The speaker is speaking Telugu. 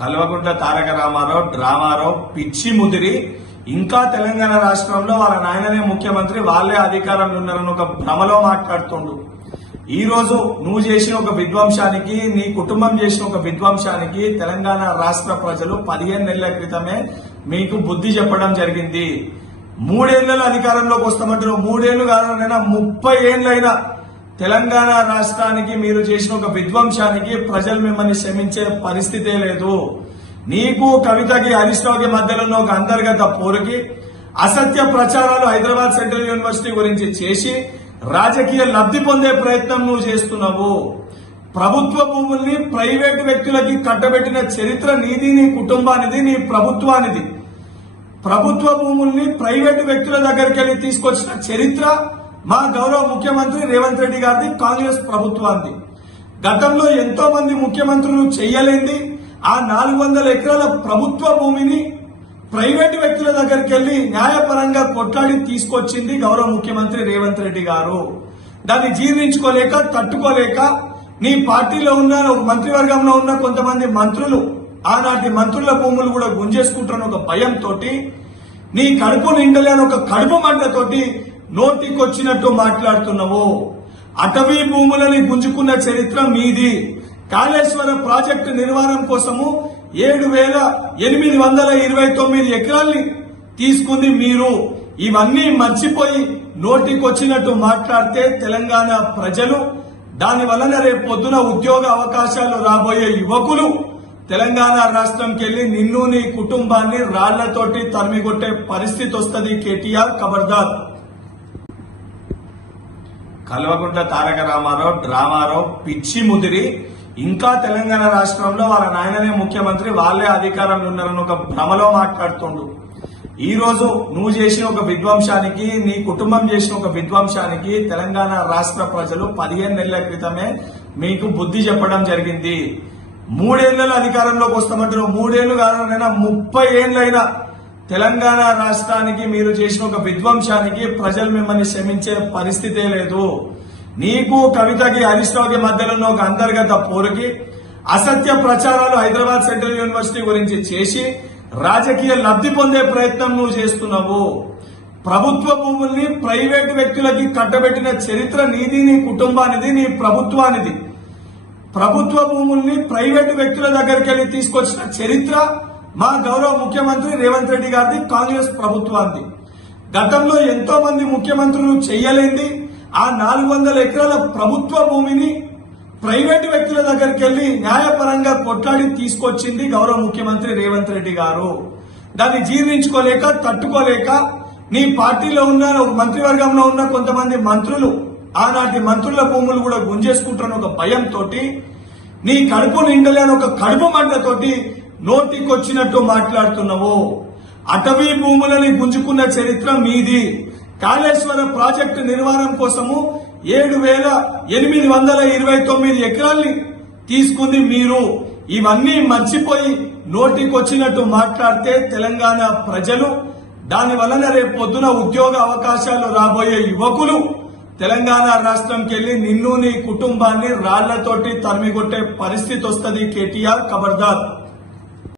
కల్వకుంట తారక రామారావు డ్రామారావు పిచ్చి ముదిరి ఇంకా తెలంగాణ రాష్ట్రంలో వాళ్ళ నాయననే ముఖ్యమంత్రి వాళ్ళే అధికారంలో ఉన్నారని ఒక భ్రమలో మాట్లాడుతుండు. ఈ రోజు నువ్వు చేసిన ఒక విధ్వంసానికి నీ కుటుంబం చేసిన ఒక విధ్వంసానికి తెలంగాణ రాష్ట్ర ప్రజలు పదిహేను నెలల క్రితమే మీకు బుద్ధి చెప్పడం జరిగింది. మూడేళ్ళలో అధికారంలోకి వస్తామంటారు మూడేళ్ళు కాదనైనా ముప్పై ఏళ్ళైనా తెలంగాణ రాష్ట్రానికి మీరు చేసిన ఒక విధ్వంసానికి ప్రజలు మిమ్మల్ని క్షమించే పరిస్థితే లేదు. నీకు కవితకి హరీష్రావుకి మధ్యలో ఉన్న ఒక అంతర్గత పోరుకి అసత్య ప్రచారాలు హైదరాబాద్ సెంట్రల్ యూనివర్సిటీ గురించి చేసి రాజకీయ లబ్ధి పొందే ప్రయత్నం నువ్వు చేస్తున్నావు. ప్రభుత్వ భూముల్ని ప్రైవేటు వ్యక్తులకి కట్టబెట్టిన చరిత్ర నీది నీ కుటుంబానిది నీ ప్రభుత్వానిది. ప్రభుత్వ భూముల్ని ప్రైవేటు వ్యక్తుల దగ్గరికి వెళ్ళి తీసుకొచ్చిన చరిత్ర మా గౌరవ ముఖ్యమంత్రి రేవంత్ రెడ్డి గారిది కాంగ్రెస్ ప్రభుత్వాన్ని గతంలో ఎంతో మంది ముఖ్యమంత్రులు చేయలేంది ఆ నాలుగు వందల ఎకరాల ప్రభుత్వ భూమిని ప్రైవేటు వ్యక్తుల దగ్గరికి వెళ్ళి న్యాయపరంగా కొట్లాడి తీసుకొచ్చింది గౌరవ ముఖ్యమంత్రి రేవంత్ రెడ్డి గారు. దాన్ని జీర్ణించుకోలేక తట్టుకోలేక నీ పార్టీలో ఉన్న ఒక మంత్రివర్గంలో ఉన్న కొంతమంది మంత్రులు ఆనాటి మంత్రుల భూములు కూడా గుంజేసుకుంటున్న ఒక భయంతో నీ కడుపు నిండలేని ఒక కడుపు మంటతోటి నోటికొచ్చినట్టు మాట్లాడుతున్నావు? అటవీ భూములని గుంజుకున్న చరిత్ర మీది. కాళేశ్వర ప్రాజెక్టు నిర్మాణం కోసము ఏడు వేల ఎనిమిది వందల ఇరవై తొమ్మిది ఎకరాల్ని తీసుకుంది మీరు. ఇవన్నీ మర్చిపోయి నోటికొచ్చినట్టు మాట్లాడితే తెలంగాణ ప్రజలు దాని వలన రేపు పొద్దున ఉద్యోగ అవకాశాలు రాబోయే యువకులు తెలంగాణ రాష్ట్రంకి వెళ్ళి నిన్ను నీ కుటుంబాన్ని రాళ్ళతోటి తరిమిగొట్టే పరిస్థితి వస్తుంది కేటీఆర్ ఖబర్దార్ కల్వకుంట తారక రామారావు డ్రామారావు పిచ్చి ముదిరి ఇంకా తెలంగాణ రాష్ట్రంలో వాళ్ళ నాయననే ముఖ్యమంత్రి వాళ్ళే అధికారంలో ఉన్నారని ఒక భ్రమలో మాట్లాడుతుండు. ఈ రోజు నువ్వు చేసిన ఒక విధ్వంసానికి నీ కుటుంబం చేసిన ఒక విధ్వంసానికి తెలంగాణ రాష్ట్ర ప్రజలు పదిహేను నెలల క్రితమే మీకు బుద్ధి చెప్పడం జరిగింది. మూడేళ్ళలో అధికారంలోకి వస్తామంటారు మూడేళ్ళు కాదనైనా ముప్పై ఏళ్ళైనా తెలంగాణ రాష్ట్రానికి మీరు చేసిన ఒక విధ్వంసానికి ప్రజలు మిమ్మల్ని క్షమించే పరిస్థితే లేదు. నీకు కవితకి హరీష్ మధ్యలో ఉన్న ఒక అంతర్గత పోరుకి అసత్య ప్రచారాలు హైదరాబాద్ సెంట్రల్ యూనివర్సిటీ గురించి చేసి రాజకీయ లబ్ధి పొందే ప్రయత్నం నువ్వు చేస్తున్నావు. ప్రభుత్వ భూముల్ని ప్రైవేటు వ్యక్తులకి కట్టబెట్టిన చరిత్ర నీది నీ కుటుంబానిది నీ ప్రభుత్వానిది. ప్రభుత్వ భూముల్ని ప్రైవేటు వ్యక్తుల దగ్గరికి వెళ్ళి తీసుకొచ్చిన చరిత్ర మా గౌరవ ముఖ్యమంత్రి రేవంత్ రెడ్డి గారిది కాంగ్రెస్ ప్రభుత్వాన్ని గతంలో ఎంతో మంది ముఖ్యమంత్రులు చేయలేంది ఆ నాలుగు వందల ఎకరాల ప్రభుత్వ భూమిని ప్రైవేటు వ్యక్తుల దగ్గరికి వెళ్ళి న్యాయపరంగా కొట్లాడి తీసుకొచ్చింది గౌరవ ముఖ్యమంత్రి రేవంత్ రెడ్డి గారు. దాన్ని జీర్ణించుకోలేక తట్టుకోలేక నీ పార్టీలో ఉన్న ఒక మంత్రివర్గంలో ఉన్న కొంతమంది మంత్రులు ఆనాటి మంత్రుల భూములు కూడా గుంజేసుకుంటున్న ఒక భయంతో నీ కడుపు నిండలేని ఒక కడుపు మంటతోటి నోటికొచ్చినట్టు మాట్లాడుతున్నావు. అటవీ భూములని గుంజుకున్న చరిత్ర మీది. కాళేశ్వర ప్రాజెక్టు నిర్మాణం కోసము ఏడు వేల ఎనిమిది వందల ఇరవై తొమ్మిది ఎకరాల్ని తీసుకుంది మీరు. ఇవన్నీ మర్చిపోయి నోటికొచ్చినట్టు మాట్లాడితే తెలంగాణ ప్రజలు దాని వలన రేపు పొద్దున ఉద్యోగ అవకాశాలు రాబోయే యువకులు తెలంగాణ రాష్ట్రంకి వెళ్ళి నిన్ను నీ కుటుంబాన్ని రాళ్ళతోటి తరిమిగొట్టే పరిస్థితి వస్తుంది కేటీఆర్ ఖబర్దార్